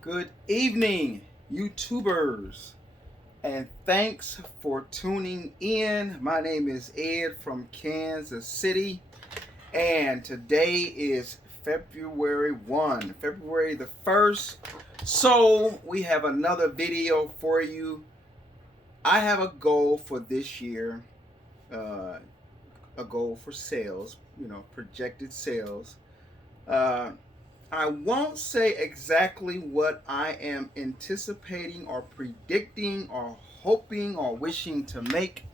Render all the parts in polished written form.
Good evening, YouTubers, and thanks for tuning in. My name is Ed from Kansas City, and today is February the 1st. So, we have another video for you. I have a goal for this year, uh, a goal for sales, projected sales. Uh, I won't say exactly what I am anticipating or predicting or hoping or wishing to make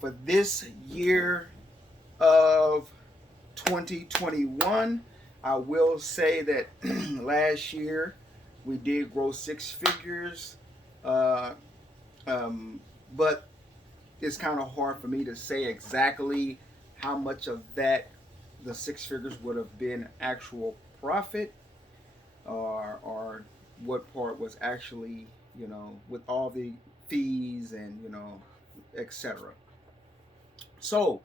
for this year of 2021. I will say that last year we did grow six figures, uh, um, but it's kind of hard for me to say exactly how much of that the six figures would have been actual profit or what part was actually, with all the fees and, etc. So,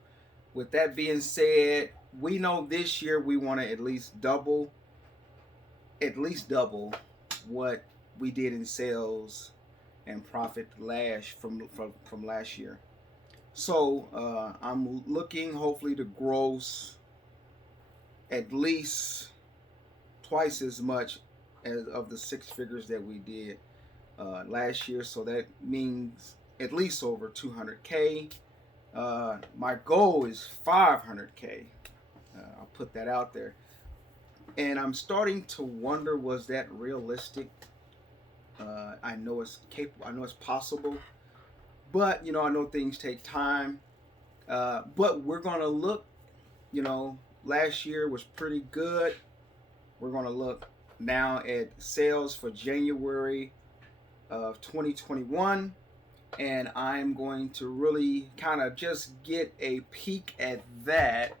with that being said, we know this year we want to at least double what we did in sales and profit from last year. So I'm looking hopefully to gross at least twice as much as of the six figures that we did last year. So that means at least over 200K. My goal is 500K. I'll put that out there. And I'm starting to wonder, was that realistic? I know it's capable. I know it's possible. But, I know things take time. But we're going to look, last year was pretty good. We're going to look now at sales for January of 2021. And I'm going to really kind of just get a peek at that.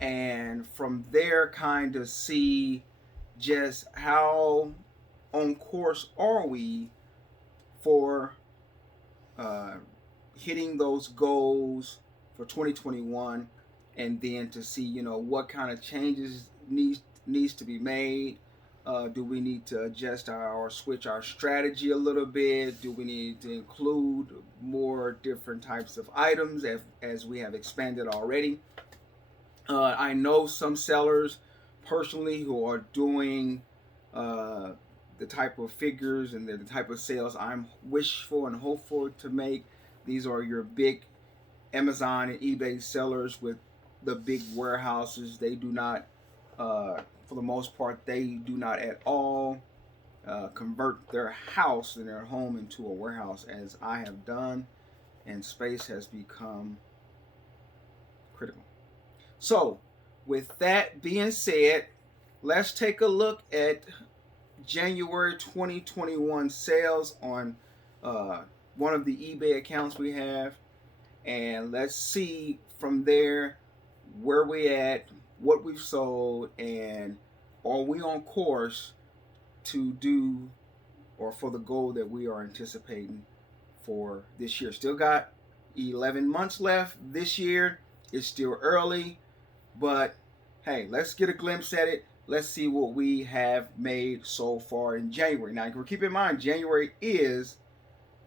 And from there, kind of see just how on course are we for hitting those goals for 2021, and then to see what kind of changes needs to be made. Do we need to adjust or switch our strategy a little bit? Do we need to include more different types of items as we have expanded already? I know some sellers personally who are doing the type of figures and the type of sales I'm wishful and hopeful to make. These are your big Amazon and eBay sellers with the big warehouses. They do not, for the most part, they do not at all convert their house and their home into a warehouse as I have done, and space has become critical. So, with that being said, let's take a look at January 2021 sales on one of the eBay accounts we have, and let's see from there where we at, what we've sold, and are we on course to do or for the goal that we are anticipating for this year. Still got 11 months left this year. It's still early, but hey, let's get a glimpse at it. Let's see what we have made so far in January. Now, keep in mind, January is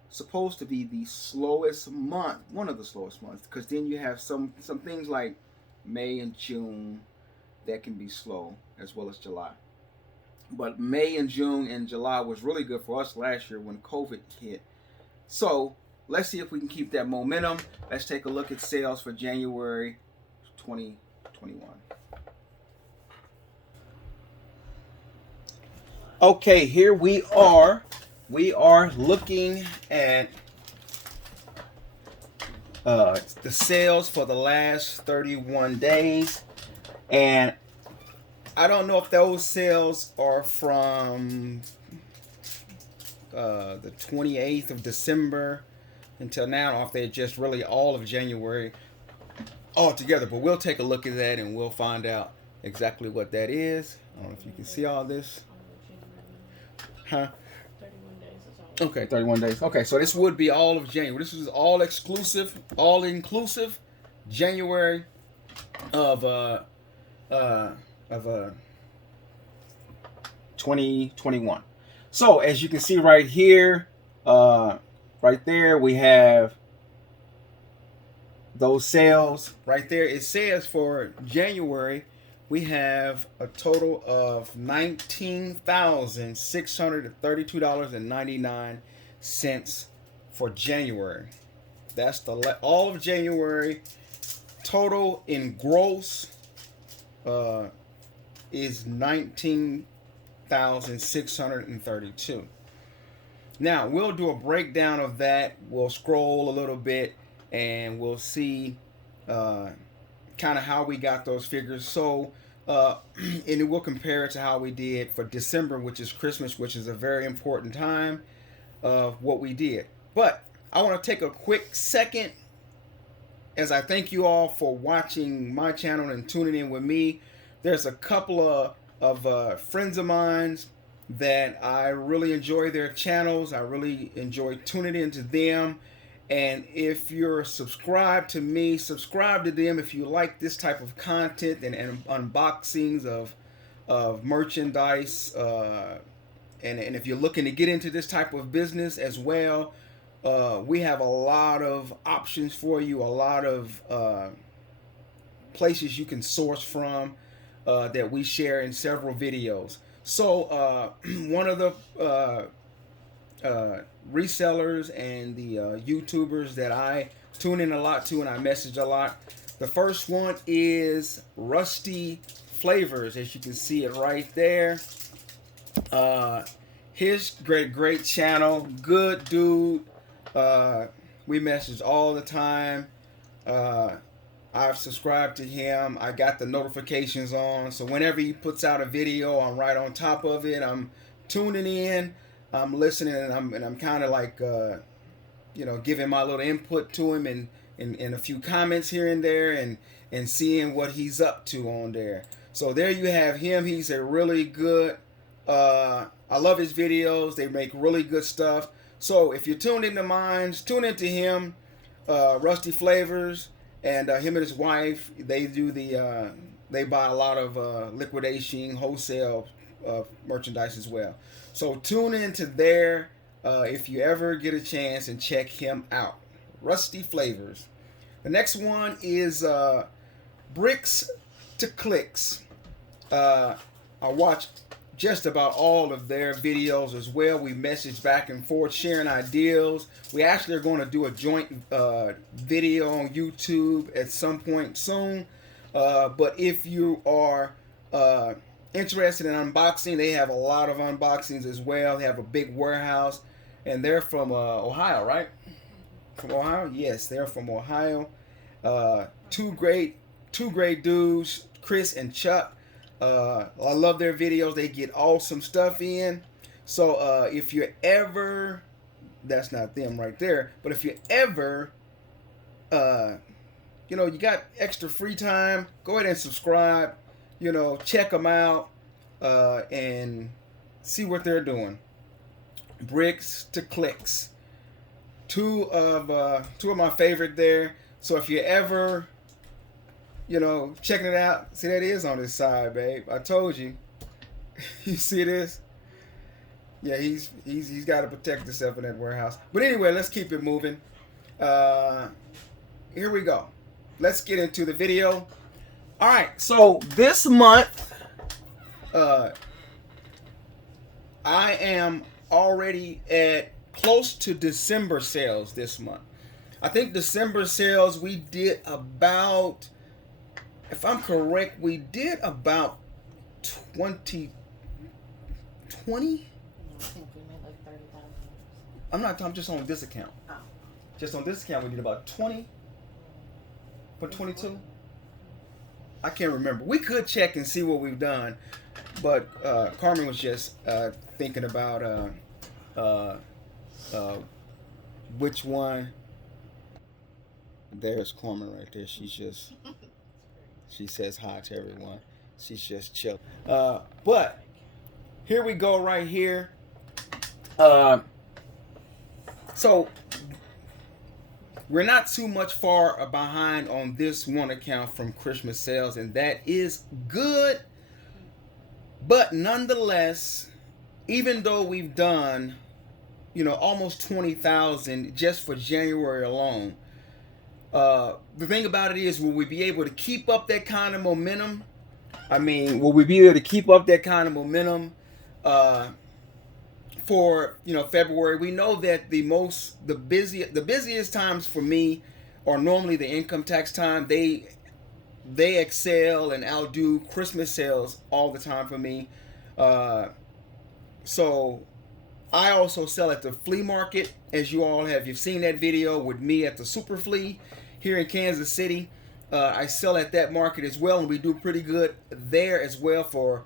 supposed to be the slowest month, one of the slowest months, because then you have some things like May and June that can be slow, as well as July. But May and June and July was really good for us last year when COVID hit. So let's see if we can keep that momentum. Let's take a look at sales for January 2021. Okay, here we are. We are looking at the sales for the last 31 days. And I don't know if those sales are from the 28th of December until now, or if they're just really all of January all together. But we'll take a look at that and we'll find out exactly what that is. I don't know if you can see all this. Huh? 31 days is all. Okay, 31 days. Okay, so this would be all of January. This is all exclusive, all inclusive January of 2021. So as you can see right here, right there, we have those sales right there. It says for January, we have a total of $19,632.99 for January. That's all of January. Total in gross is 19,632. Now we'll do a breakdown of that. We'll scroll a little bit and we'll see kind of how we got those figures. So and we'll compare it to how we did for December, which is Christmas, which is a very important time of what we did. But I want to take a quick second as I thank you all for watching my channel and tuning in with me. There's a couple of friends of mine that I really enjoy their channels. I really enjoy tuning into them. And if you're subscribed to me, subscribe to them if you like this type of content and unboxings of merchandise. And if you're looking to get into this type of business as well, we have a lot of options for you, a lot of places you can source from that we share in several videos. So one of the resellers and the YouTubers that I tune in a lot to and I message a lot, the first one is Rusty Flavors, as you can see it right there. His great channel, good dude. We message all the time. I've subscribed to him. I got the notifications on, so whenever he puts out a video, I'm right on top of it. I'm tuning in, I'm listening, and I'm kind of like giving my little input to him and a few comments here and there and seeing what he's up to on there. So there you have him. He's a really good. I love his videos. They make really good stuff. So if you're tuned into mine, tune into him, Rusty Flavors, and him and his wife. They do they buy a lot of liquidation, wholesale merchandise as well. So tune into there if you ever get a chance and check him out, Rusty Flavors. The next one is Bricks to Clicks. I watched just about all of their videos as well. We message back and forth, sharing ideas. We actually are going to do a joint video on YouTube at some point soon. But if you are interested in unboxing, they have a lot of unboxings as well. They have a big warehouse, and they're from Ohio, right? From Ohio? Yes, they're from Ohio. Two great dudes, Chris and Chuck. I love their videos. They get awesome stuff in. So if you're ever, that's not them right there, but if you're ever, you got extra free time, go ahead and subscribe, check them out and see what they're doing. Bricks to Clicks. Two of my favorite there. So if you ever checking it out. See, that is on this side, babe. I told you. You see this? Yeah, he's got to protect himself in that warehouse. But anyway, let's keep it moving. Here we go. Let's get into the video. All right. So this month, I am already at close to December sales this month. I think December sales we did about. If I'm correct, we did about 20. I think we made like $30,000. I'm not talking just on this account. Oh. Just on this account, we did about 20 for 22. I can't remember. We could check and see what we've done, but Carmen was just thinking about which one. There's Carmen right there. She says hi to everyone. She's just chill. But here we go right here. So we're not too much far behind on this one account from Christmas sales, and that is good. But nonetheless, even though we've done, almost 20,000 just for January alone, the thing about it is, will we be able to keep up that kind of momentum? I mean, will we be able to keep up that kind of momentum for February? We know that the busiest times for me are normally the income tax time. They excel and outdo Christmas sales all the time for me. So I also sell at the flea market, as you've seen that video with me at the Super Flea here in Kansas City. I sell at that market as well, and we do pretty good there as well for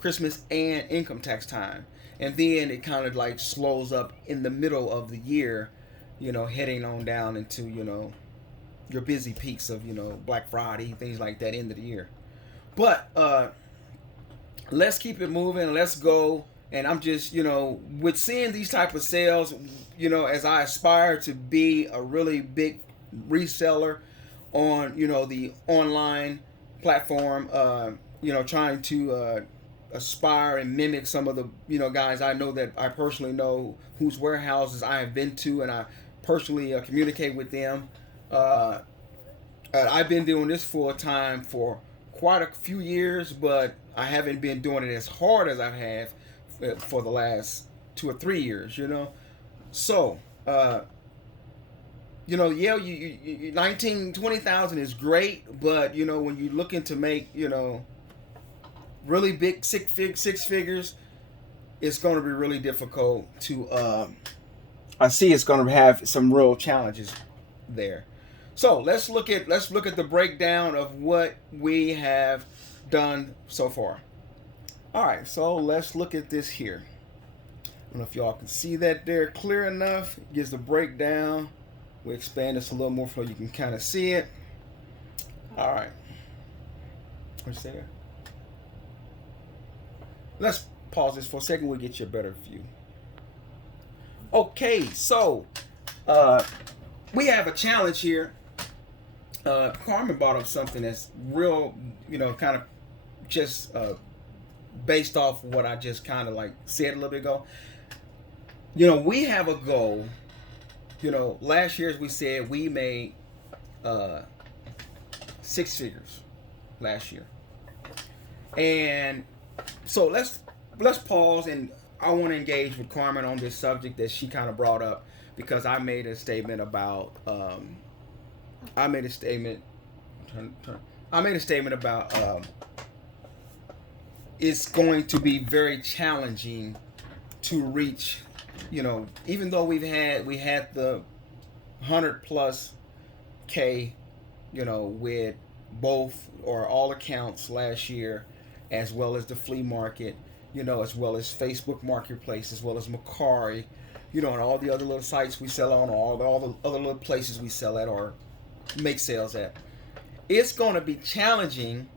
Christmas and income tax time. And then it kind of like slows up in the middle of the year, heading on down into, your busy peaks of, Black Friday, things like that, end of the year. But let's keep it moving. Let's go. And I'm just, with seeing these type of sales, as I aspire to be a really big reseller on, the online platform, trying to aspire and mimic some of the, guys I know that I personally know whose warehouses I have been to, and I personally communicate with them. I've been doing this full time for quite a few years, but I haven't been doing it as hard as I have for the last 2 or 3 years, So, you 20,000 is great, but when you're looking to make really big six figures, it's going to be really difficult to. I see it's going to have some real challenges there. So let's look at the breakdown of what we have done so far. All right, so let's look at this here. I don't know if y'all can see that there clear enough. It gives the breakdown. We'll expand this a little more so you can kind of see it. All right. What's there? Let's pause this for a second. We'll get you a better view. Okay, so we have a challenge here. Carmen brought up something that's real, kind of just based off what I just kind of like said a little bit ago. We have a goal. Last year, as we said, we made 6 figures last year. And so let's pause, and I want to engage with Carmen on this subject that she kind of brought up, because I made a statement about it's going to be very challenging to reach, even though we had the 100+ K, with both or all accounts last year, as well as the flea market, as well as Facebook Marketplace, as well as Macari, and all the other little sites we sell on, all the other little places we sell at or make sales at. It's going to be challenging.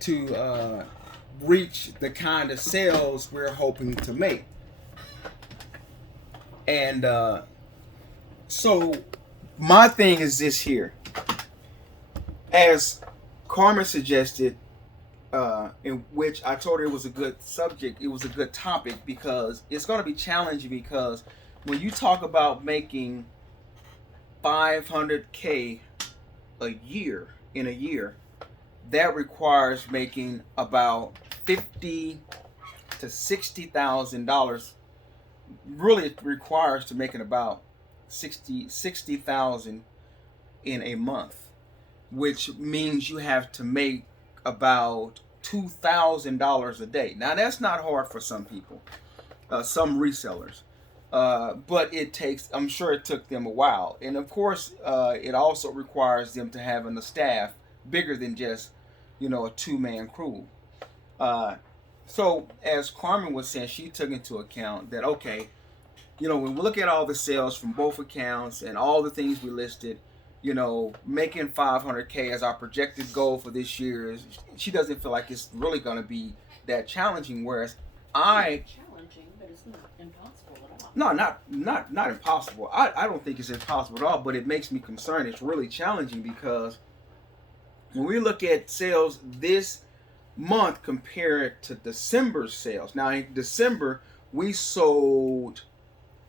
To reach the kind of sales we're hoping to make. And so my thing is this here. As Carmen suggested, in which I told her it was a good subject, it was a good topic, because it's going to be challenging, because when you talk about making 500K a year, in a year, that requires making about $50,000 to $60,000. Really, it requires to making about $60,000 in a month, which means you have to make about $2,000 a day. Now, that's not hard for some people, some resellers, but it takes. I'm sure it took them a while, and of course, it also requires them to have a staff bigger than just, a 2-man crew. So as Carmen was saying, she took into account that, okay, when we look at all the sales from both accounts and all the things we listed, making 500K as our projected goal for this year, she doesn't feel like it's really going to be that challenging. Whereas challenging, but it's not impossible at all. No, not impossible. I don't think it's impossible at all, but it makes me concerned. It's really challenging because when we look at sales this month compared to December's sales, now in December we sold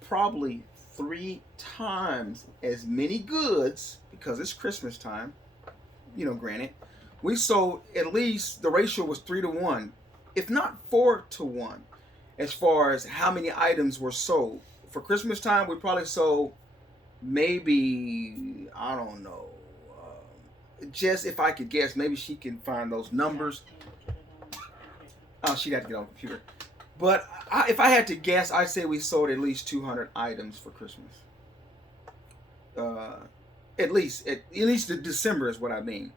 probably 3 times as many goods because it's Christmas time. Granted, we sold at least the ratio was 3 to 1, if not 4 to 1, as far as how many items were sold. For Christmas time, we probably sold maybe, I don't know, just if I could guess, maybe she can find those numbers. Oh, she'd have to get on the computer. But if I had to guess, I'd say we sold at least 200 items for Christmas. At least the December is what I mean.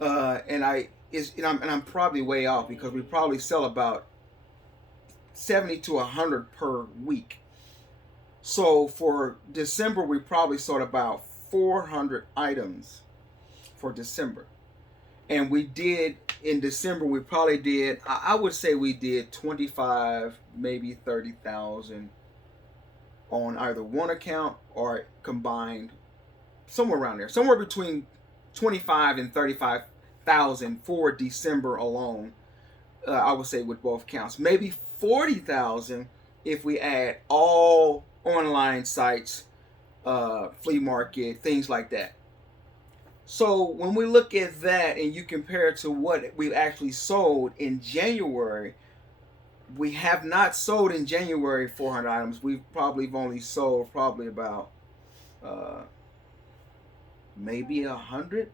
And I'm probably way off because we probably sell about 70 to 100 per week. So for December, we probably sold about 400 items for December. And we did, in December, we probably did, I would say we did 25, maybe 30,000 on either one account or combined, somewhere around there. Somewhere between 25 and 35,000 for December alone, I would say with both accounts. Maybe 40,000 if we add all online sites, flea market, things like that. So when we look at that and you compare it to what we've actually sold in January, we have not sold in January 400 items. We've probably only sold about maybe 100.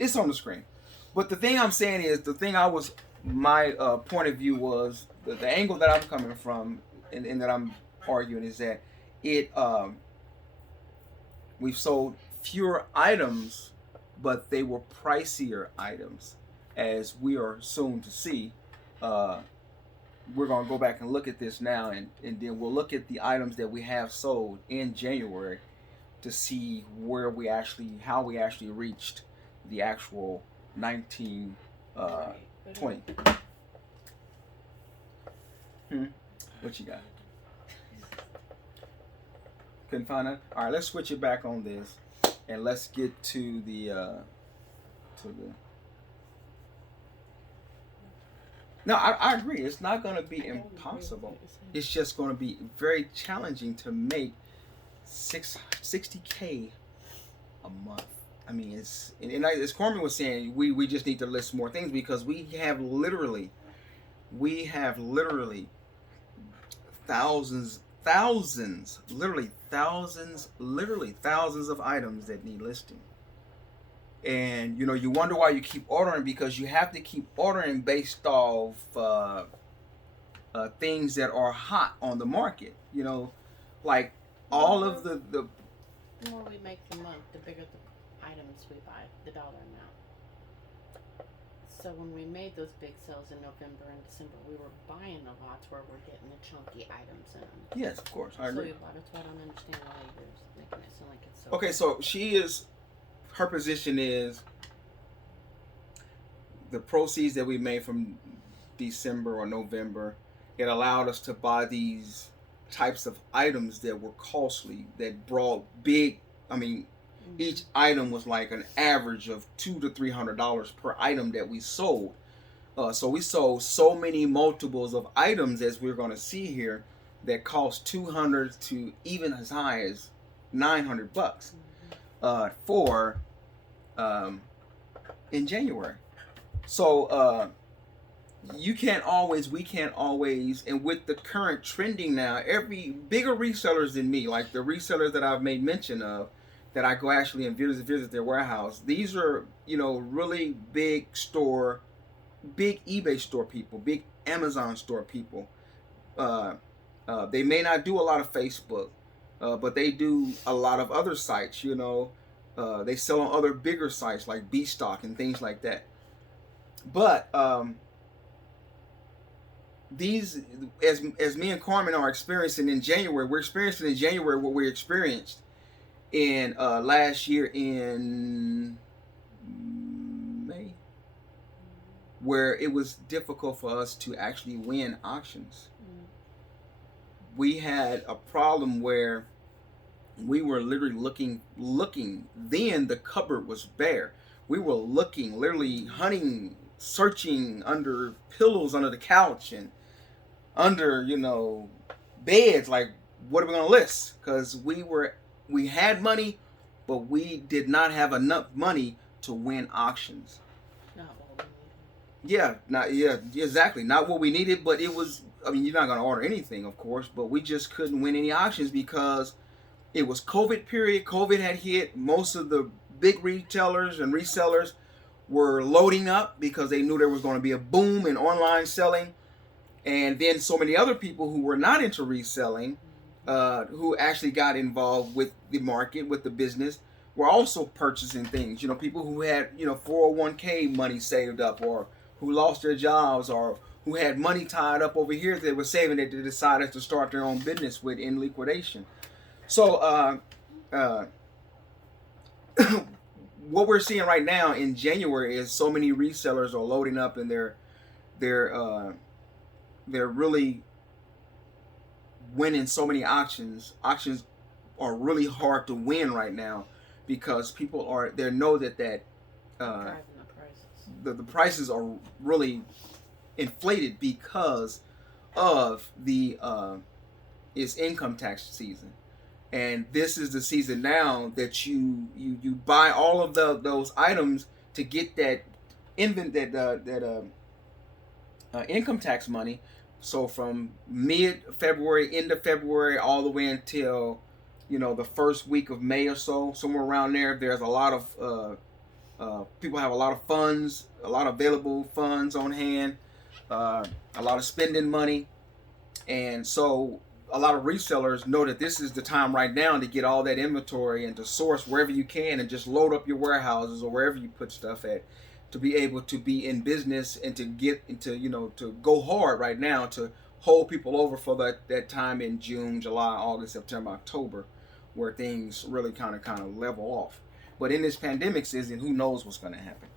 It's on the screen. But the thing I'm saying is, my point of view was, the angle that I'm coming from and that I'm arguing is that we've sold fewer items, but they were pricier items, as we are soon to see. We're going to go back and look at this now, and then we'll look at the items that we have sold in January to see how we actually reached the actual 1920. What you got? Couldn't find it? All right, let's switch it back on this, and let's get to the No, I agree. It's not going to be impossible. It's just going to be very challenging to make $60K a month. I mean, as Carmen was saying, we just need to list more things because we have literally thousands of items that need listing. And you wonder why you keep ordering, because you have to keep ordering based off things that are hot on the market. Like all of the more we make the month, the bigger the items we buy, the dollar amount. So when we made those big sales in November and December, we were buying the lots where we're getting the chunky items in. Yes, of course, I agree. That's why I don't understand why you're making it sound like it's so. Okay, so her position is the proceeds that we made from December or November, it allowed us to buy these types of items that were costly, that brought big, each item was like an average of $200 to $300 per item that we sold. So we sold so many multiples of items, as we're going to see here, that cost $200 to even as high as $900 for in January. So we can't always, and with the current trending now, every bigger resellers than me, like the resellers that I've made mention of, that I go actually and visit their warehouse. These are, really big eBay store people, big Amazon store people. They may not do a lot of Facebook, but they do a lot of other sites. They sell on other bigger sites like B-Stock and things like that. But these, as me and Carmen are experiencing in January, we're experiencing in January what we experienced in last year in May, where it was difficult for us to actually win auctions. We had a problem where we were literally looking, then the cupboard was bare. we were looking, literally hunting, searching under pillows, under the couch, and under, beds. Like, what are we gonna list? Because we had money, but we did not have enough money to win auctions. Not what we Yeah, exactly. Not what we needed, but it was. I mean, you're not gonna order anything, of course, but we just couldn't win any auctions because it was COVID period. COVID had hit. Most of the big retailers and resellers were loading up because they knew there was going to be a boom in online selling. And then so many other people who were not into reselling, who actually got involved with the market, with the business, were also purchasing things. People who had, 401k money saved up, or who lost their jobs, or who had money tied up over here that they were saving that they decided to start their own business with in liquidation. So what we're seeing right now in January is so many resellers are loading up, and they're really winning so many auctions. Auctions are really hard to win right now because people know that driving the prices. The prices are really inflated because of it's income tax season. And this is the season now that you buy all of those items to get that income tax money. So from mid-February, end of February, all the way until the first week of May or so, somewhere around there, there's a lot of people have a lot of funds, a lot of available funds on hand, a lot of spending money, and so a lot of resellers know that this is the time right now to get all that inventory and to source wherever you can and just load up your warehouses or wherever you put stuff at, to be able to be in business and to get into, to go hard right now to hold people over for that time in June, July, August, September, October, where things really kind of level off. But in this pandemic season, who knows what's going to happen?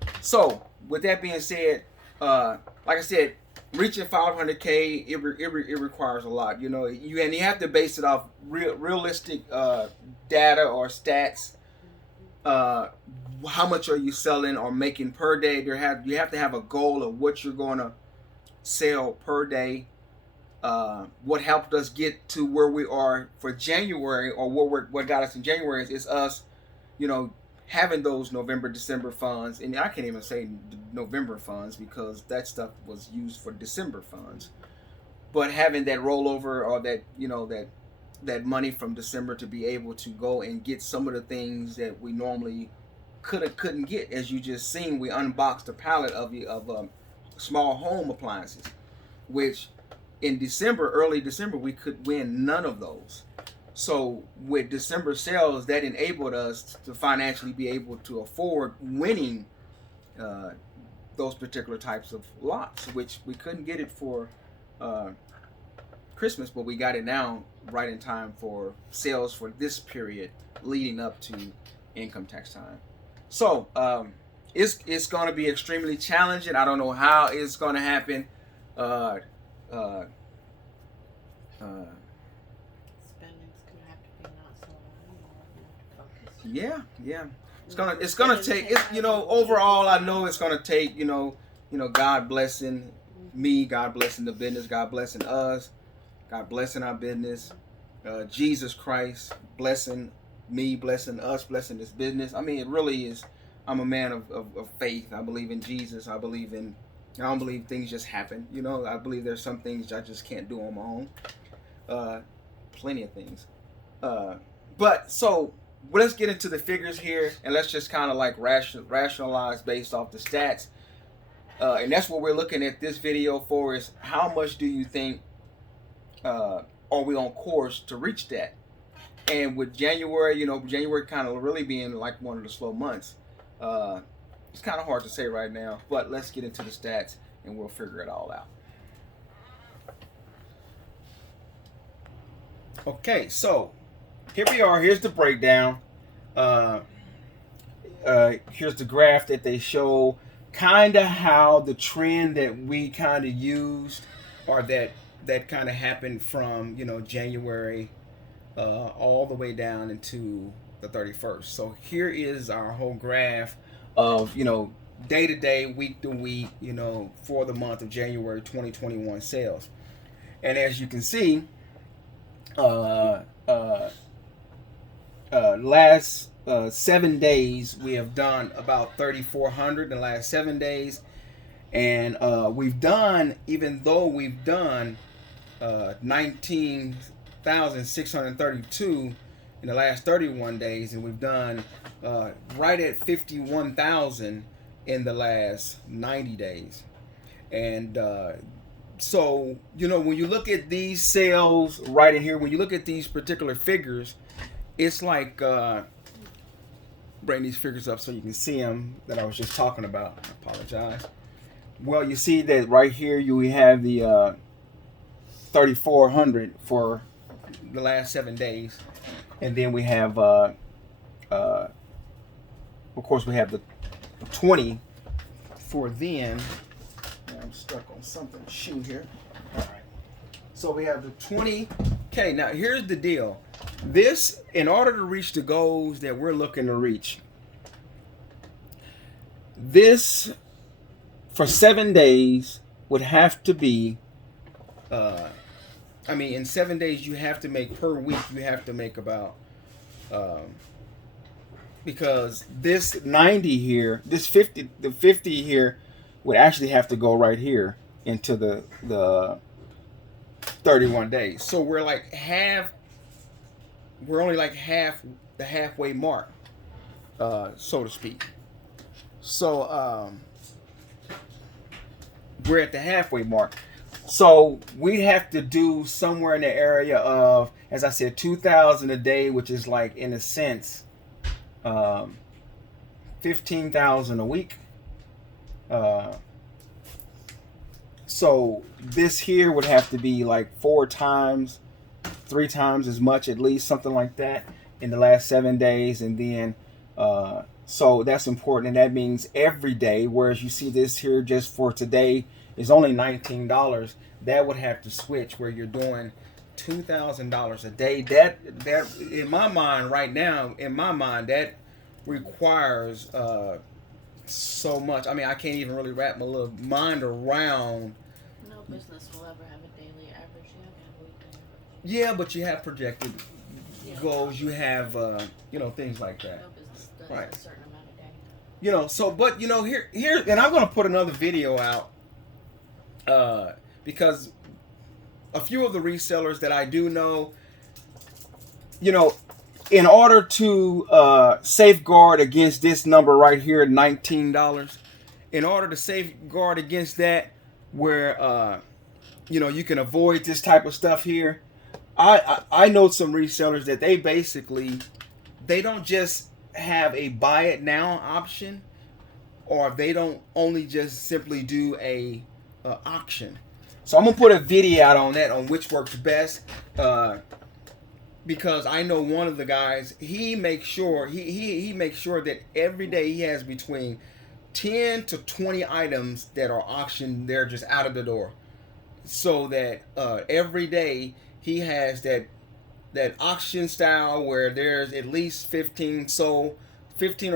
Mm-hmm. So with that being said, like I said, reaching 500K, it requires a lot. You have to base it off realistic data or stats. How much are you selling or making per day? You have to have a goal of what you're going to sell per day. What helped us get to where we are for January, or what got us in January is us, having those November, December funds. And I can't even say November funds because that stuff was used for December funds. But having that rollover, or that money from December to be able to go and get some of the things that we normally couldn't get. As you just seen, we unboxed a pallet of small home appliances, which in early December, we could win none of those. So with December sales, that enabled us to financially be able to afford winning those particular types of lots, which we couldn't get it for Christmas, but we got it now right in time for sales for this period leading up to income tax time. So it's going to be extremely challenging. I don't know how it's going to happen. Spending's gonna have to be not so long. Yeah. It's gonna take. Overall, I know it's gonna take. God blessing me, God blessing the business, God blessing us, God blessing our business, Jesus Christ blessing me, blessing us, blessing this business. I mean, it really is. I'm a man of faith. I believe in Jesus. I don't believe things just happen. I believe there's some things I just can't do on my own. Plenty of things. But so let's get into the figures here, and let's just kind of like rationalize based off the stats. And that's what we're looking at this video for, is how much do you think are we on course to reach that? And with January, January kind of really being like one of the slow months, it's kind of hard to say right now, but let's get into the stats and we'll figure it all out. Okay, so here we are. Here's the breakdown. Here's the graph that they show, kind of how the trend that we kind of used, or that kind of happened from January all the way down into the 31st. So here is our whole graph of, day to day, week to week, for the month of January 2021 sales. And as you can see, last 7 days, we have done about 3,400 in the last 7 days. And we've done, even though we've done 19,632 in the last 31 days, and we've done right at 51,000 in the last 90 days. And so, when you look at these sales right in here, when you look at these particular figures, it's like, bring these figures up so you can see them that I was just talking about. I apologize. Well, you see that right here you have the 3,400 for the last 7 days, and then we have, of course, we have the 20 for then. I'm stuck on something. Shoot here. All right. So we have the 20. Okay, now here's the deal. This, in order to reach the goals that we're looking to reach, this for 7 days would have to be, in 7 days you have to make per week, you have to make about, because this 90 here, this 50, the 50 here would actually have to go right here into the 31 days. So we're only like half the halfway mark, so to speak. So we're at the halfway mark. So we have to do somewhere in the area of, as I said, 2,000 a day, which is like, in a sense, 15,000 a week. So this here would have to be like 3 times as much, at least, something like that, in the last 7 days. And then so that's important, and that means every day, whereas you see this here just for today is only $19. That would have to switch where you're doing $2,000 a day. That in my mind right now, that requires so much. I can't even really wrap my little mind around. No business will ever have a daily average. You have to have a weekly average. Yeah, but you have projected goals. You have things like that. No business does Right. a certain amount a day. Here, and I'm gonna put another video out, because a few of the resellers that I do know, in order to safeguard against this number right here, $19, in order to safeguard against that, where you can avoid this type of stuff here, I know some resellers that they don't just have a buy it now option, or they don't only just simply do a auction. So I'm gonna put a video out on that, on which works best, because I know one of the guys, he makes sure he makes sure that every day he has between 10 to 20 items that are auctioned. They're just out of the door, so that every day he has that auction style where there's at least 15 or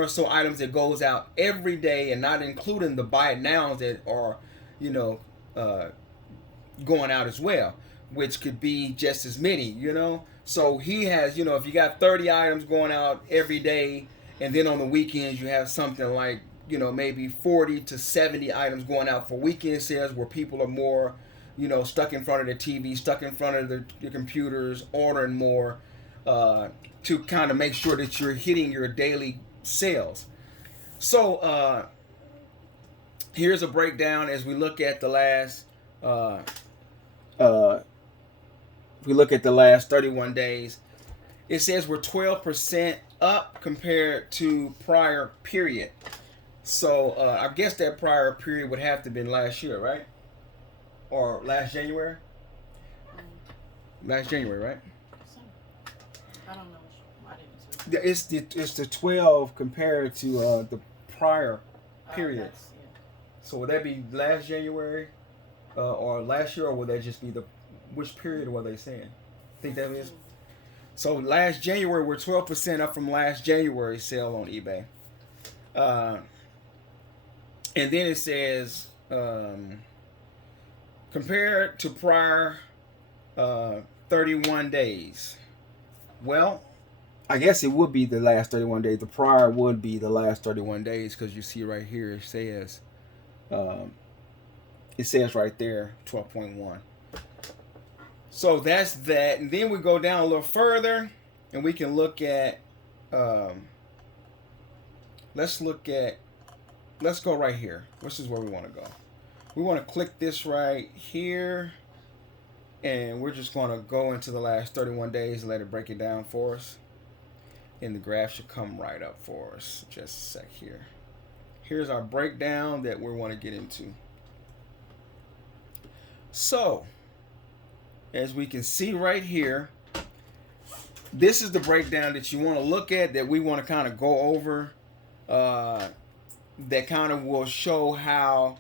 so items that goes out every day, and not including the buy it nows that are going out as well, which could be just as many. So he has, if you got 30 items going out every day, and then on the weekends you have something like, maybe 40 to 70 items going out for weekend sales, where people are more, stuck in front of the TV, stuck in front of the computers, ordering more, to kind of make sure that you're hitting your daily sales. So here's a breakdown as we look at the last, if we look at the last 31 days. It says we're 12% up compared to prior period. So I guess that prior period would have to have been last year, right? Or last January? Last January, right? So, I don't know. I didn't see. It's the 12 compared to the prior period. So would that be last January or last year, or would that just be which period were they saying? Think that is? So last January, we're 12% up from last January's sale on eBay. And then it says compared to prior 31 days. Well, I guess it would be the last 31 days. The prior would be the last 31 days because you see right here it says right there 12.1. So that's that. And then we go down a little further and we can look at let's go right here. This is where we want to go. We want to click this right here, and we're just going to go into the last 31 days and let it break it down for us. And the graph should come right up for us. Just a sec here. Here's our breakdown that we want to get into. So, as we can see right here, this is the breakdown that you want to look at, that we want to kind of go over, that kind of will show how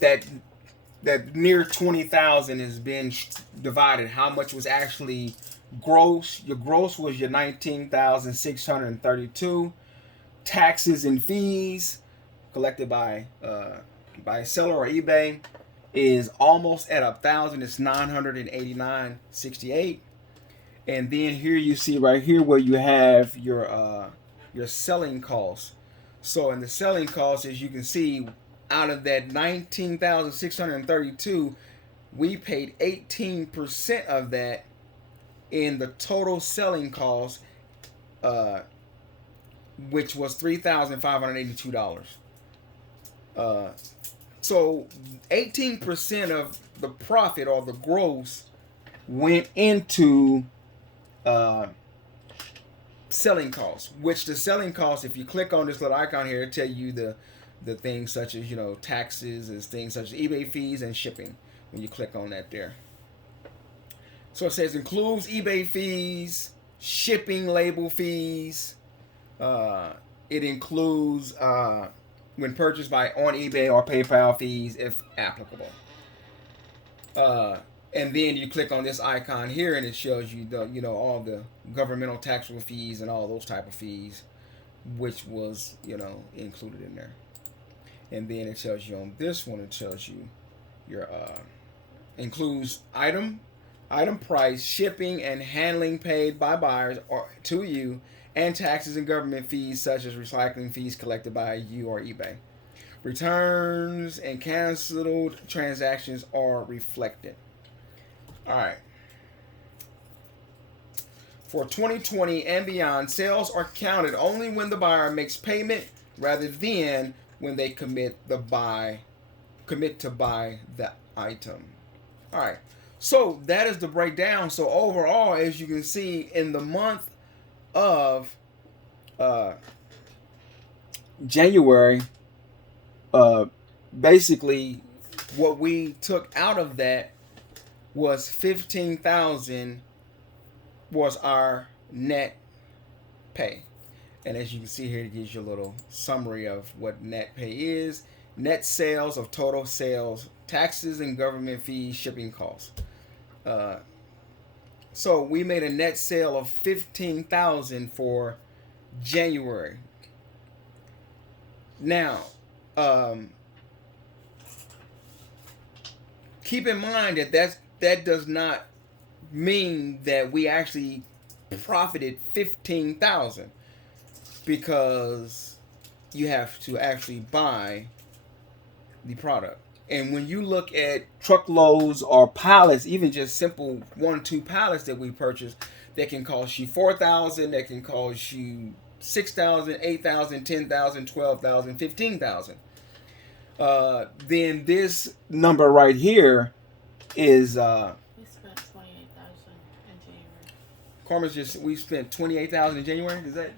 that near 20,000 has been divided. How much was actually gross? Your gross was your 19,632. Taxes and fees collected by seller or eBay is almost at 1,000. It's 989.68. And then here you see right here where you have your selling costs. So in the selling costs, as you can see, out of that 19,632, we paid 18% of that in the total selling cost, which was $3,582. So 18% of the profit or the gross went into selling costs, which the selling costs, if you click on this little icon here, it'll tell you the things such as, taxes, and things such as eBay fees and shipping when you click on that there. So it says includes eBay fees, shipping label fees. It includes when purchased on eBay or PayPal fees if applicable. And then you click on this icon here and it shows you all the governmental taxable fees and all those type of fees, which was included in there. And then it tells you on this one, it tells you your includes item price, shipping and handling paid by buyers or to you, and taxes and government fees such as recycling fees collected by you or eBay. Returns and canceled transactions are reflected. All right. For 2020 and beyond, sales are counted only when the buyer makes payment rather than when they commit to buy the item. All right. So that is the breakdown. So overall, as you can see, in the month of January, basically what we took out of that was 15,000 was our net pay. And as you can see here, it gives you a little summary of what net pay is. Net sales of total sales, taxes and government fees, shipping costs. So we made a net sale of 15,000 for January. Now, keep in mind that does not mean that we actually profited 15,000, because you have to actually buy the product. And when you look at truckloads or pallets, even just simple 1-2 pallets that we purchase, that can cost you 4,000, that can cost you 6,000, 8,000, 10,000, 12,000, 15,000. Then this number right here is We spent 28,000 in January. Carmen's we spent 28,000 in January. Is that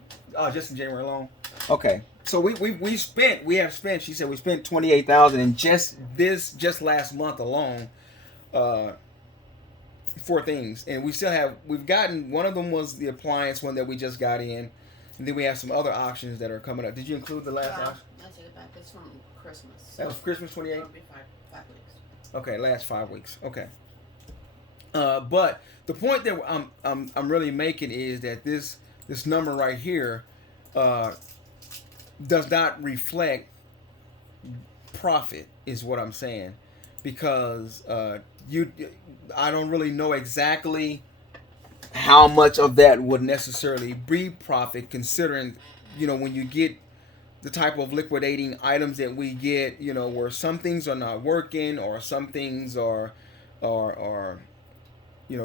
just in January alone? Okay. So we have spent. She said we spent 28,000 in just last month alone, for things. And we've gotten, one of them was the appliance one that we just got in, and then we have some other options that are coming up. Did you include the last option? I took it back. It's from Christmas. That was Christmas 28. It'll be 5 weeks. Okay, last 5 weeks. Okay. But the point that I'm really making is that this number right here does not reflect profit is what I'm saying, because I don't really know exactly how much of that would necessarily be profit, considering, when you get the type of liquidating items that we get, where some things are not working, or some things are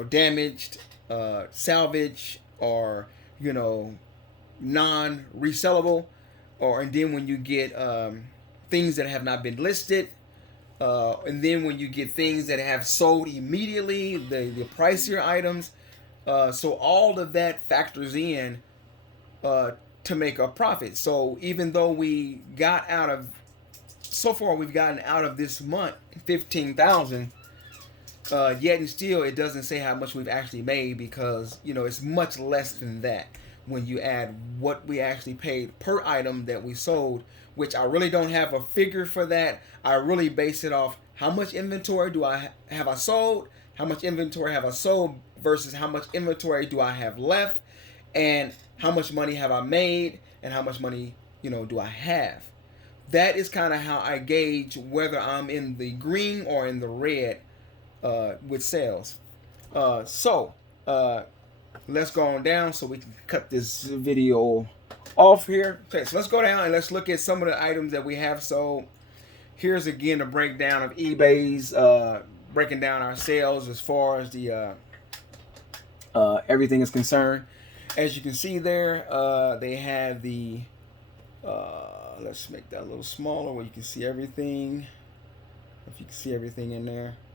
damaged, salvage, or non-resellable, and then when you get things that have not been listed, and then when you get things that have sold immediately, the pricier items, so all of that factors in to make a profit. So even though so far we've gotten out of this month 15,000, yet and still it doesn't say how much we've actually made, because it's much less than that when you add what we actually paid per item that we sold, which I really don't have a figure for that. I really base it off how much inventory have I sold, how much inventory have I sold versus how much inventory do I have left, and how much money have I made, and how much money do I have. That is kind of how I gauge whether I'm in the green or in the red with sales. So let's go on down so we can cut this video off here. Okay, so let's go down and let's look at some of the items that we have sold. Here's again a breakdown of eBay's breaking down our sales as far as the everything is concerned. As you can see there, they have the let's make that a little smaller where you can see everything. If you can see everything in there.